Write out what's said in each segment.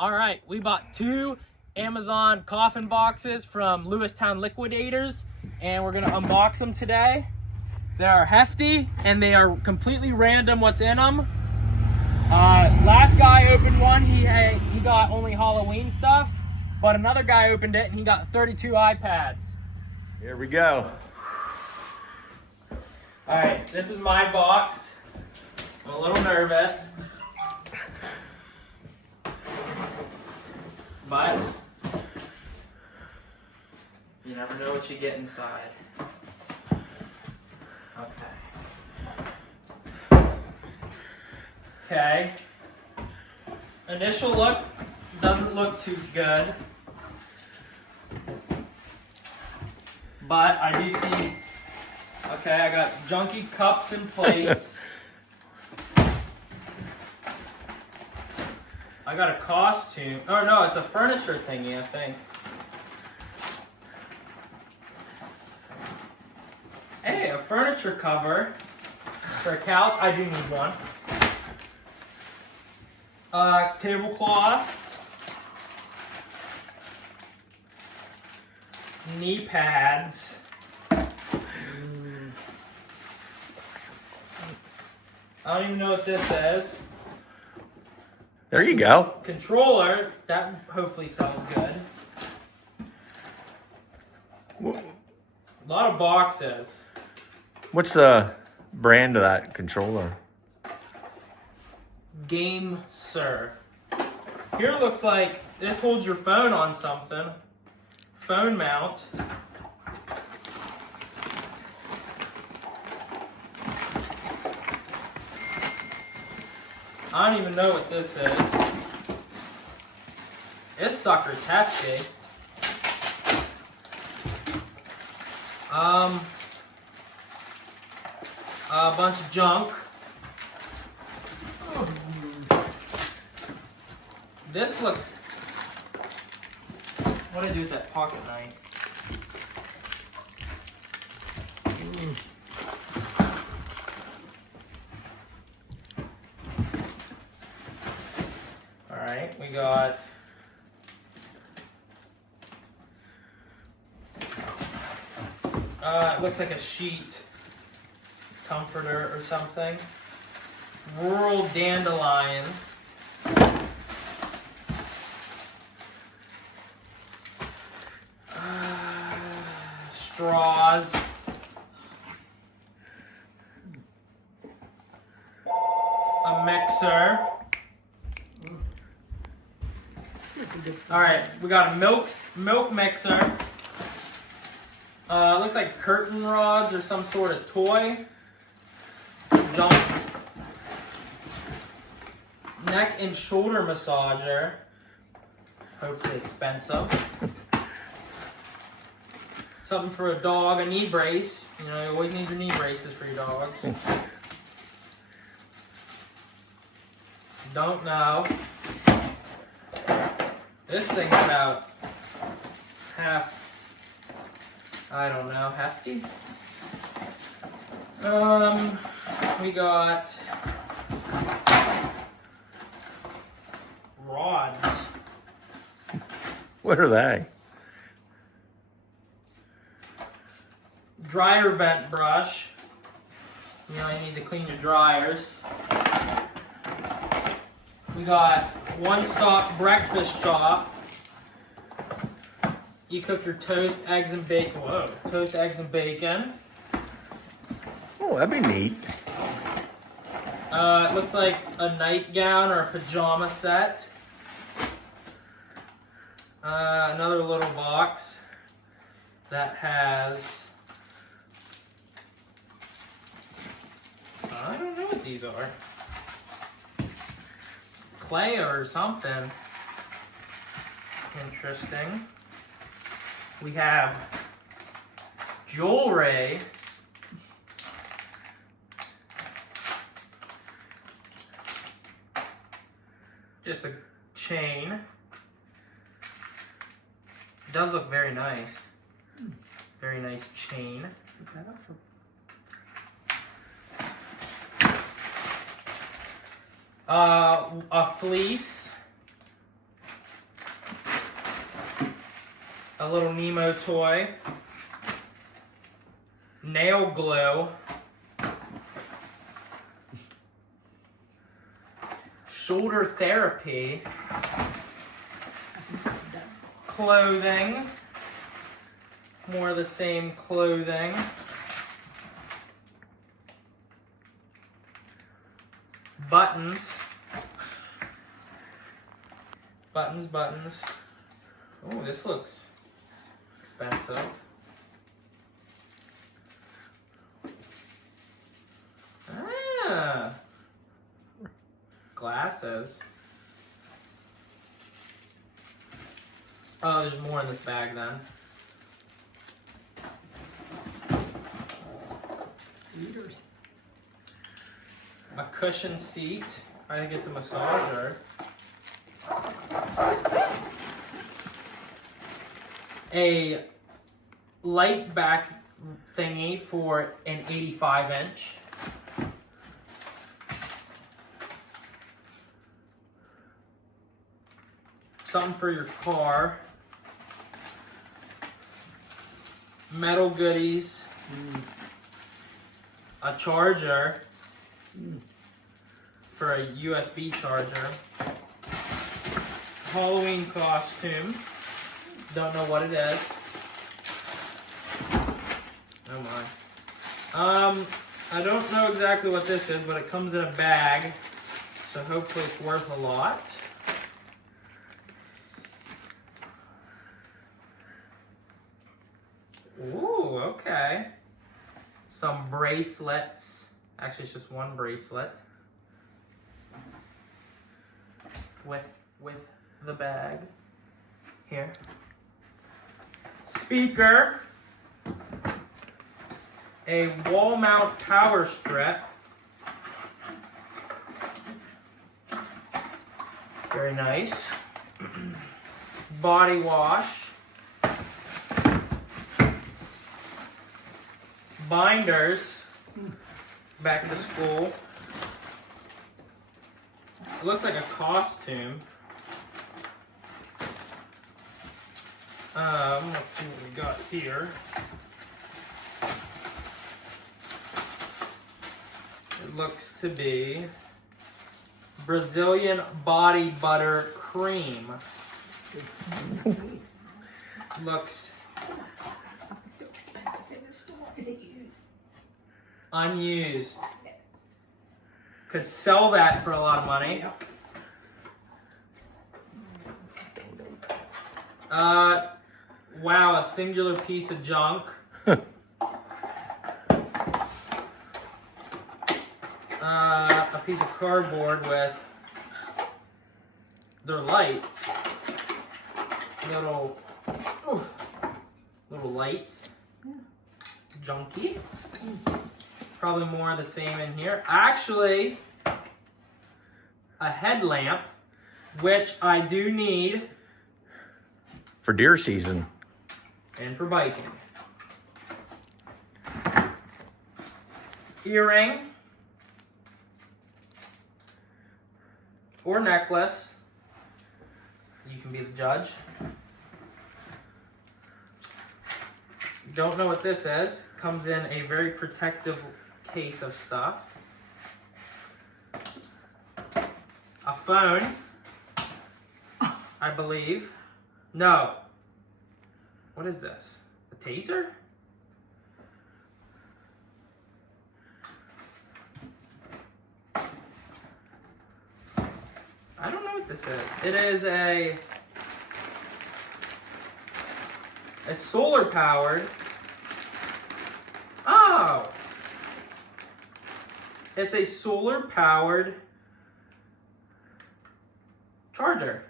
All right, we bought 2 Amazon coffin boxes from Lewistown Liquidators, and we're gonna unbox them today. They are hefty, and they are completely random what's in them. Last guy opened one, he got only Halloween stuff, but another guy opened it, and he got 32 iPads. Here we go. All right, this is my box. I'm a little nervous. But you never know what you get inside. Okay. Initial look doesn't look too good. But I do see, okay, I got junky cups and plates. I got a costume. Oh no, it's a furniture thingy, I think. Hey, a furniture cover for a couch. I do need one. Tablecloth. Knee pads. I don't even know what this is. There you go. Controller, that hopefully sells good. A lot of boxes. What's the brand of that controller? Game Sir. Here it looks like this holds your phone on something. Phone mount. I don't even know what this is. This sucker's hefty. A bunch of junk. This looks. What do I do with that pocket knife? Alright, we got it looks like a sheet comforter or something. Rural dandelion. Straws. A mixer. All right, we got a milk mixer. Looks like curtain rods or some sort of toy. Jump. Neck and shoulder massager. Hopefully expensive. Something for a dog, a knee brace. You know, you always need your knee braces for your dogs. Don't know. This thing's about half, I don't know, hefty. We got rods. What are they? Dryer vent brush. You know, you need to clean your dryers. We got one-stop breakfast shop. You cook your toast, eggs, and bacon. Whoa, toast, eggs, and bacon. Oh, that'd be neat. It looks like a nightgown or a pajama set. Another little box that has, I don't know what these are. Clay or something. Interesting. We have jewelry. Just a chain. It does look very nice. Very nice chain. A fleece. A little Nemo toy. Nail glue. Shoulder therapy. Clothing. More of the same clothing. Buttons. Buttons. Oh, this looks expensive. Ah. Glasses. Oh, there's more in this bag then. Eaters. A cushion seat. I think it's a massager. A light back thingy for an 85-inch. Something for your car. Metal goodies. A charger for a USB charger. Halloween costume. Don't know what it is. Oh my. I don't know exactly what this is, but it comes in a bag, so hopefully it's worth a lot. Ooh, okay. Some bracelets. Actually, it's just one bracelet. With the bag. Here. Speaker. A wall mount power strip. Very nice. Body wash. Binders. Back to school. It looks like a costume. Let's see what we got here. It looks to be Brazilian body butter cream. Looks That stuff is so expensive in the store. Is it used? unused. Could sell that for a lot of money. Yep. Wow, a singular piece of junk. A piece of cardboard with their lights. Little lights. Junky. Probably more of the same in here. Actually, a headlamp, which I do need. For deer season. And for biking. Earring. Or necklace. You can be the judge. Don't know what this is. Comes in a very protective case of stuff. A phone. I believe. No. What is this? A taser? I don't know what this is. It is a solar powered. Oh! It's a solar powered charger.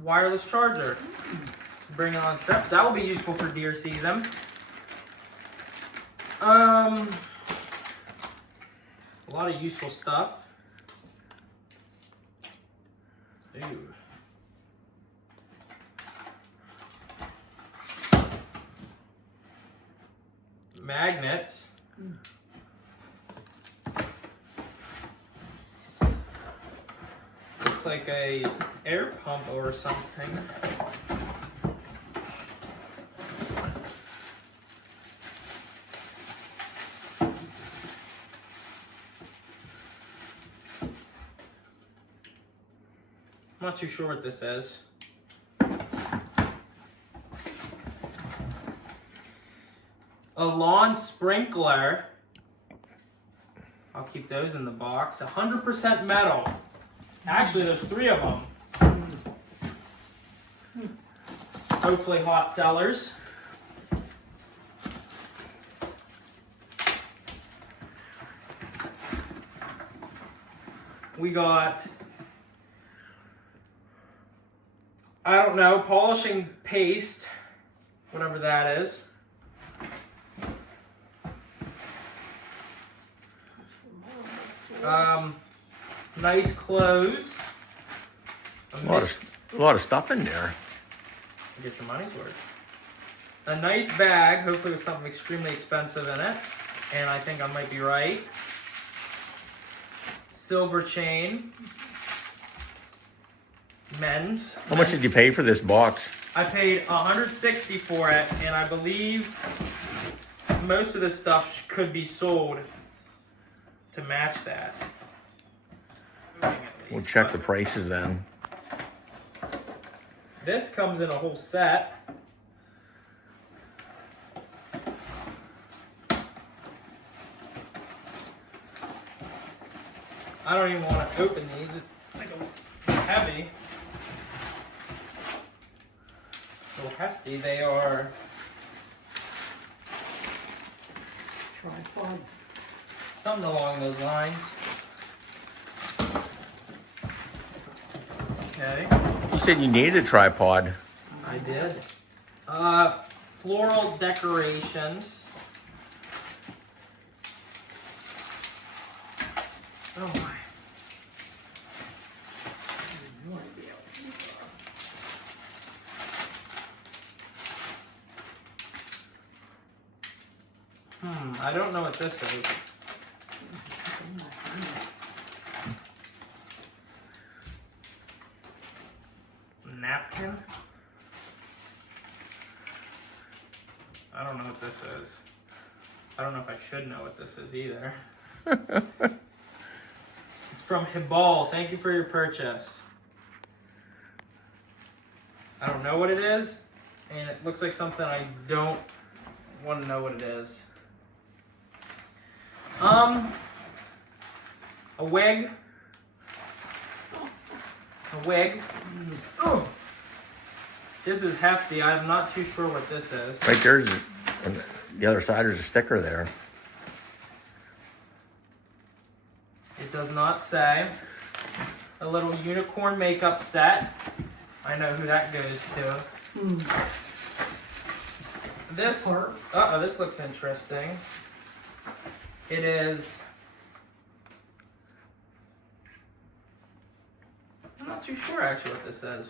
Wireless charger. Bring it on trips. That will be useful for deer season. A lot of useful stuff. Ooh. Magnets. Looks like a air pump or something. I'm not too sure what this is. A lawn sprinkler. I'll keep those in the box. 100% metal. Actually, there's 3 of them. Hopefully hot sellers. We got, I don't know, polishing paste, whatever that is. Nice clothes. A lot of stuff in there. Get your money's worth. A nice bag, hopefully with something extremely expensive in it. And I think I might be right. Silver chain. Men's. How much did you pay for this box? I paid $160 for it, and I believe most of this stuff could be sold to match that. We'll check the prices then. This comes in a whole set. I don't even want to open these. It's like a heavy. A little hefty. They are Tripods. something along those lines. Okay. You said you needed a tripod. I did. Floral decorations. Oh my. No idea what these are. I don't know what this is. Napkin? I don't know what this is. I don't know if I should know what this is either. It's from Hibal. Thank you for your purchase. I don't know what it is, and it looks like something I don't want to know what it is. A wig. A wig. Oh. This is hefty. I'm not too sure what this is. Right there's, on the other side, there's a sticker there. It does not say. A little unicorn makeup set. I know who that goes to. This. Uh-oh, this looks interesting. It is. I'm not too sure actually what this is.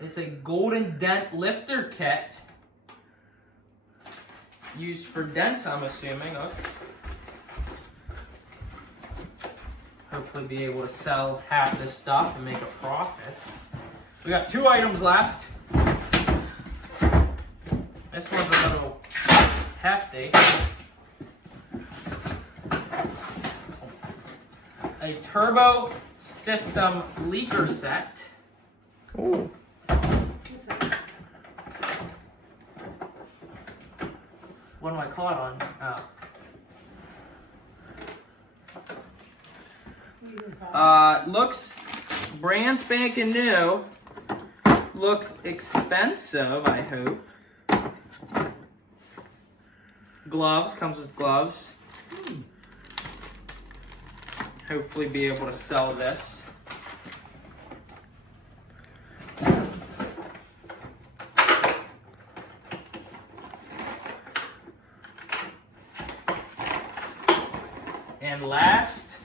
It's a golden dent lifter kit. Used for dents, I'm assuming. Oh. Hopefully be able to sell half this stuff and make a profit. We got 2 items left. This one's a little hefty. A turbo system leaker set. Ooh. What am I caught on? Looks brand spanking new. Looks expensive, I hope. Gloves, comes with gloves. Hopefully be able to sell this. And last,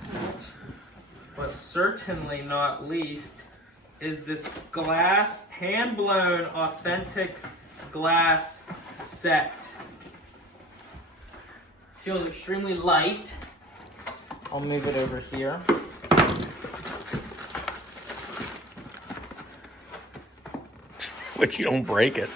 but certainly not least, is this glass, hand-blown, authentic glass set. Feels extremely light. I'll move it over here. But you don't break it.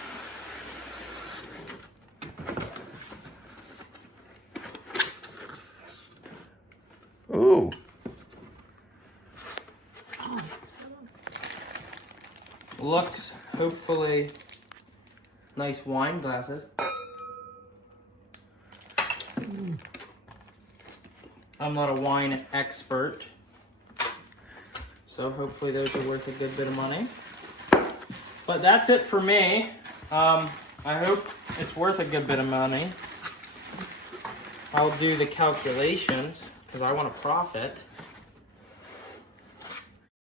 Looks hopefully nice wine glasses. I'm not a wine expert, so hopefully those are worth a good bit of money. But that's it for me. I hope it's worth a good bit of money. I'll do the calculations because I want to profit.